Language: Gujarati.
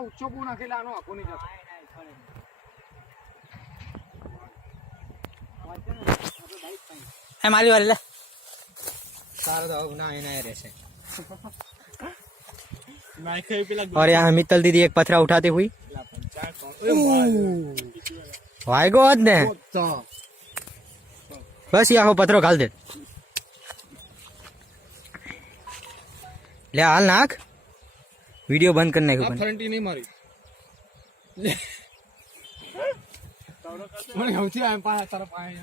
ઉચ્ચો પૂ નાખેલા આનો આખો નહીં જતો મારી વાર લે તારો તો ના એના રહેશે और यहाँ मित्तल दीदी एक पथरा उठाते हुई वायगो हद ने बस यहाँ पथरो घाल दे ले हाल नाक वीडियो बंद करने को ફરંટી નહીં મારી મને હવથી આમ પાછા તરફ આય